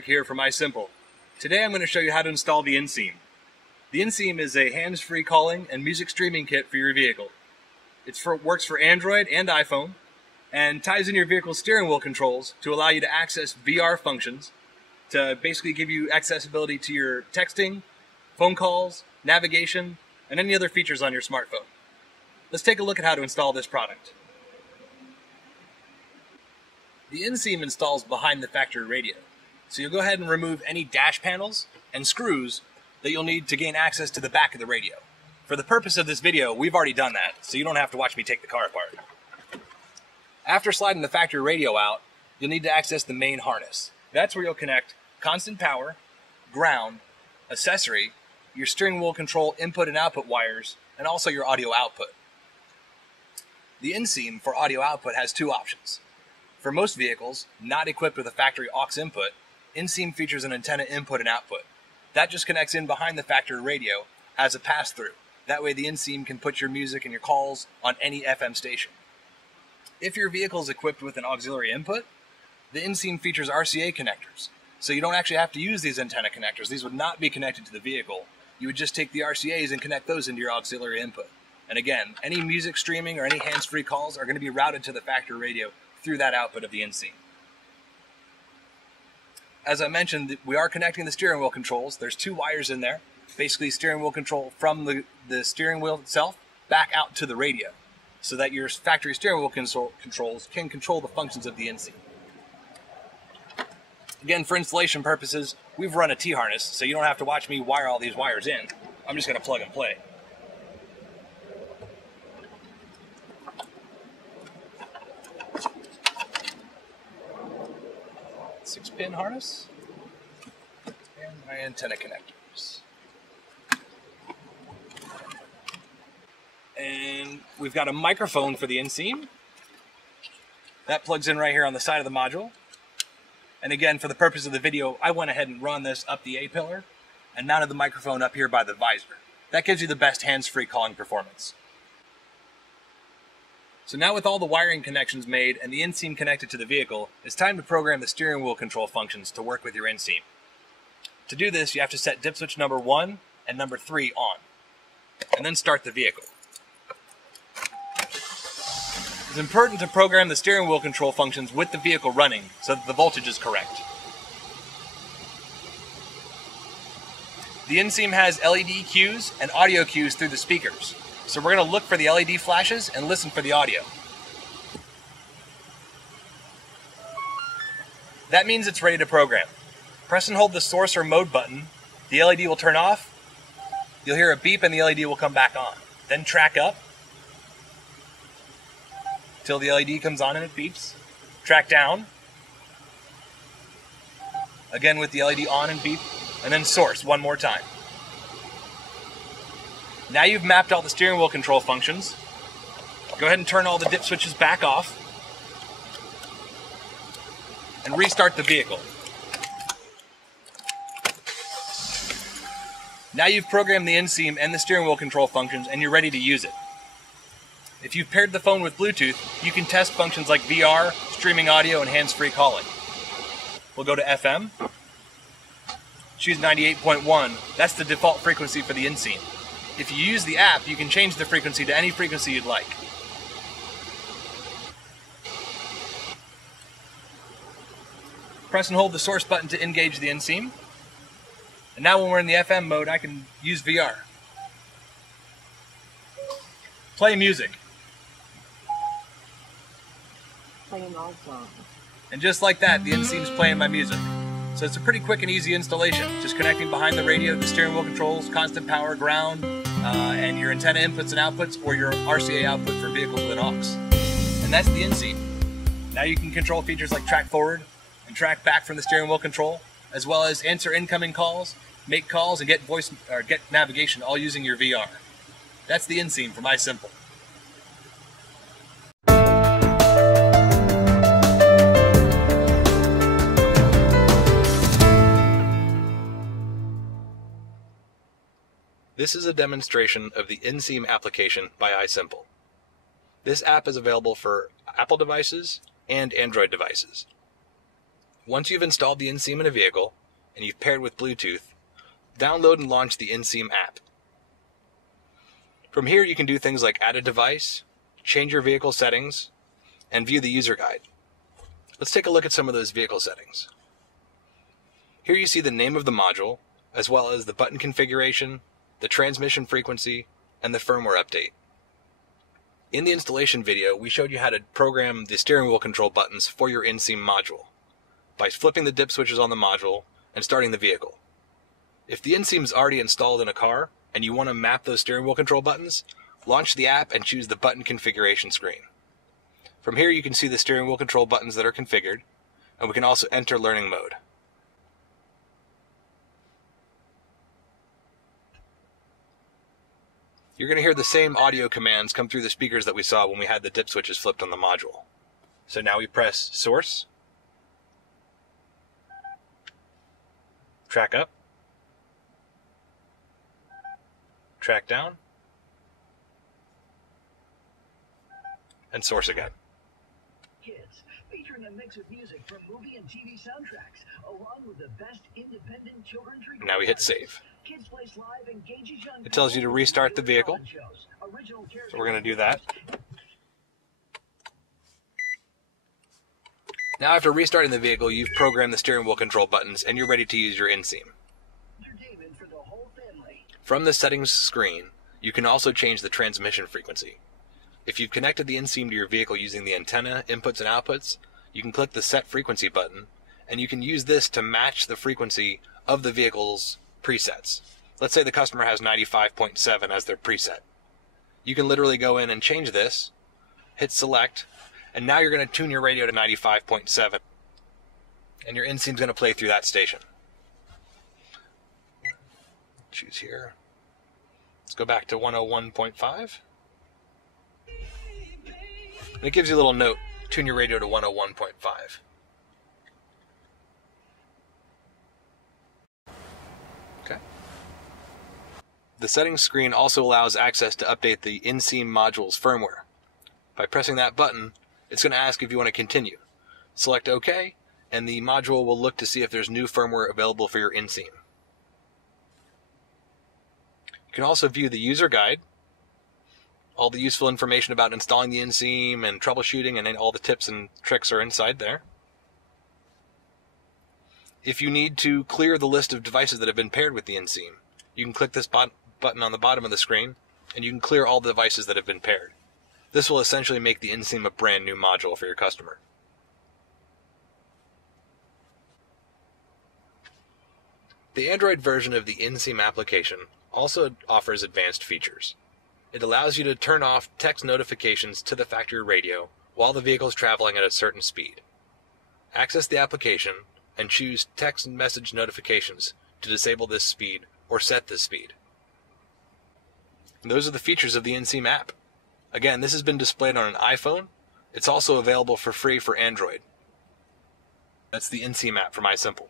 Eric here from iSimple. Today I'm going to show you how to install the InSeam. The InSeam is a hands-free calling and music streaming kit for your vehicle. It works for Android and iPhone and ties in your vehicle's steering wheel controls to allow you to access VR functions to basically give you accessibility to your texting, phone calls, navigation, and any other features on your smartphone. Let's take a look at how to install this product. The InSeam installs behind the factory radio, so you'll go ahead and remove any dash panels and screws that you'll need to gain access to the back of the radio. For the purpose of this video, we've already done that, so you don't have to watch me take the car apart. After sliding the factory radio out, you'll need to access the main harness. That's where you'll connect constant power, ground, accessory, your steering wheel control input and output wires, and also your audio output. The InSeam for audio output has two options. For most vehicles not equipped with a factory aux input, InSeam features an antenna input and output. That just connects in behind the factory radio as a pass-through. That way the InSeam can put your music and your calls on any FM station. If your vehicle is equipped with an auxiliary input, the InSeam features RCA connectors. So you don't actually have to use these antenna connectors. These would not be connected to the vehicle. You would just take the RCAs and connect those into your auxiliary input. And again, any music streaming or any hands-free calls are going to be routed to the factory radio through that output of the InSeam. As I mentioned, we are connecting the steering wheel controls. There's two wires in there. Basically steering wheel control from the steering wheel itself back out to the radio, so that your factory steering wheel controls can control the functions of the InSeam. Again, for installation purposes, we've run a T-harness, so you don't have to watch me wire all these wires in. I'm just going to plug and play. Six-pin harness and my antenna connectors. And we've got a microphone for the InSeam. That plugs in right here on the side of the module. And again, for the purpose of the video, I went ahead and run this up the A-pillar and mounted the microphone up here by the visor. That gives you the best hands-free calling performance. So now with all the wiring connections made and the InSeam connected to the vehicle, it's time to program the steering wheel control functions to work with your InSeam. To do this, you have to set dip switch number 1 and number 3 on, and then start the vehicle. It's important to program the steering wheel control functions with the vehicle running so that the voltage is correct. The InSeam has LED cues and audio cues through the speakers. So we're going to look for the LED flashes and listen for the audio. That means it's ready to program. Press and hold the source or mode button. The LED will turn off. You'll hear a beep and the LED will come back on. Then track up till the LED comes on and it beeps. Track down. Again with the LED on and beep. And then source one more time. Now you've mapped all the steering wheel control functions. Go ahead and turn all the dip switches back off and restart the vehicle. Now you've programmed the InSeam and the steering wheel control functions and you're ready to use it. If you've paired the phone with Bluetooth, you can test functions like VR, streaming audio, and hands-free calling. We'll go to FM. Choose 98.1. That's the default frequency for the InSeam. If you use the app, you can change the frequency to any frequency you'd like. Press and hold the source button to engage the InSeam. And now when we're in the FM mode, I can use VR. Play music. Playing all songs. And just like that, the InSeam's playing my music. So it's a pretty quick and easy installation. Just connecting behind the radio, the steering wheel controls, constant power, ground, and your antenna inputs and outputs, or your RCA output for vehicles with aux. And that's the InSeam. Now you can control features like track forward and track back from the steering wheel control, as well as answer incoming calls, make calls, and get voice or get navigation, all using your VR. That's the InSeam from iSimple. This is a demonstration of the InSeam application by iSimple. This app is available for Apple devices and Android devices. Once you've installed the InSeam in a vehicle, and you've paired with Bluetooth, download and launch the InSeam app. From here you can do things like add a device, change your vehicle settings, and view the user guide. Let's take a look at some of those vehicle settings. Here you see the name of the module, as well as the button configuration, the transmission frequency, and the firmware update. In the installation video, we showed you how to program the steering wheel control buttons for your InSeam module by flipping the dip switches on the module and starting the vehicle. If the InSeam is already installed in a car and you want to map those steering wheel control buttons, launch the app and choose the button configuration screen. From here you can see the steering wheel control buttons that are configured, and we can also enter learning mode. You're going to hear the same audio commands come through the speakers that we saw when we had the dip switches flipped on the module. So now we press source, track up, track down, and source again. Kids, featuring a mix of music from movie and TV soundtracks, along with the best independent children's recordings. Now we hit save. Kids Place Live engages young It tells you to restart the vehicle, so we're going to do that. Now after restarting the vehicle, you've programmed the steering wheel control buttons and you're ready to use your InSeam. entertainment for the whole family. From the settings screen, you can also change the transmission frequency. If you've connected the InSeam to your vehicle using the antenna, inputs and outputs, you can click the set frequency button, and you can use this to match the frequency of the vehicle's presets. Let's say the customer has 95.7 as their preset. You can literally go in and change this, hit select, and now you're going to tune your radio to 95.7, and your InSeam's going to play through that station. Choose here. Let's go back to 101.5. And it gives you a little note, tune your radio to 101.5. Okay. The settings screen also allows access to update the InSeam module's firmware. By pressing that button, it's going to ask if you want to continue. Select OK, and the module will look to see if there's new firmware available for your InSeam. You can also view the user guide. All the useful information about installing the InSeam and troubleshooting, and all the tips and tricks are inside there. If you need to clear the list of devices that have been paired with the InSeam, you can click this button on the bottom of the screen, and you can clear all the devices that have been paired. This will essentially make the InSeam a brand new module for your customer. The Android version of the InSeam application also offers advanced features. It allows you to turn off text notifications to the factory radio while the vehicle is traveling at a certain speed. Access the application and choose text message notifications to disable this speed or set this speed. And those are the features of the InSeam app. Again, this has been displayed on an iPhone. It's also available for free for Android. That's the InSeam app from iSimple.